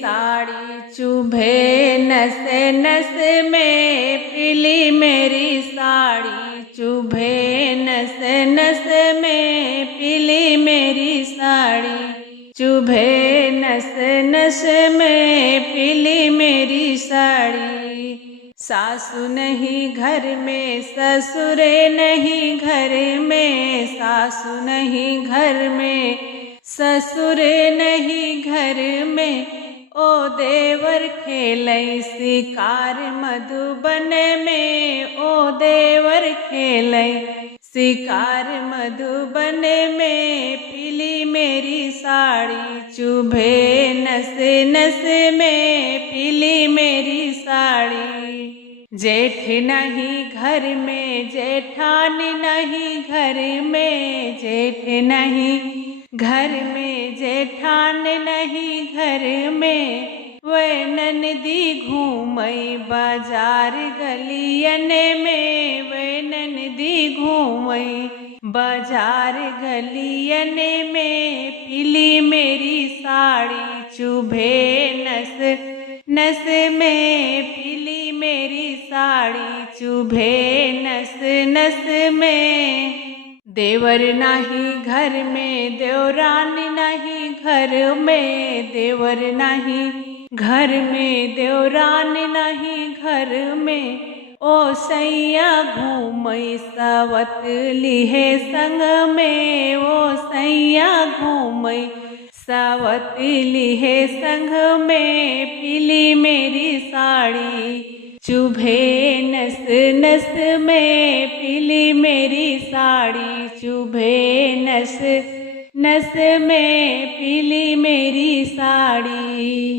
साड़ी चुभे नस नस में, पीली मेरी साड़ी चुभे नस नस में, पीली मेरी साड़ी चुभे नस नस में, पीली मेरी साड़ी। सासु नहीं घर में, ससुरे नहीं घर में, सासु नहीं घर में, ससुरे नहीं घर में, ओ देवर खेलई शिकार मधुबन में, ओ देवर खेलई शिकार मधुबन में, पीली मेरी साड़ी चुभे नस नस में, पीली मेरी साड़ी। जेठ नहीं घर में, जेठानी नहीं घर में, जेठ नहीं घर में, जेठान नहीं घर में, वे ननदी घूमई बाजार गलियन में, वे ननदी घूमई बाजार गलियन में, पीली मेरी साड़ी चुभे नस नस में, पीली मेरी साड़ी चुभे नस नस में। देवर नहीं घर में, देवरानी नहीं घर में, देवर नहीं घर में, देवरानी नहीं घर में, ओ सैया घूमई सावत लिहे संग में, ओ सैया घूमई सावत लिहे संग में, पीली मेरी साड़ी चुभे नस नस में, पीली मेरी साड़ी चुभे नस नस में, पीली मेरी साड़ी।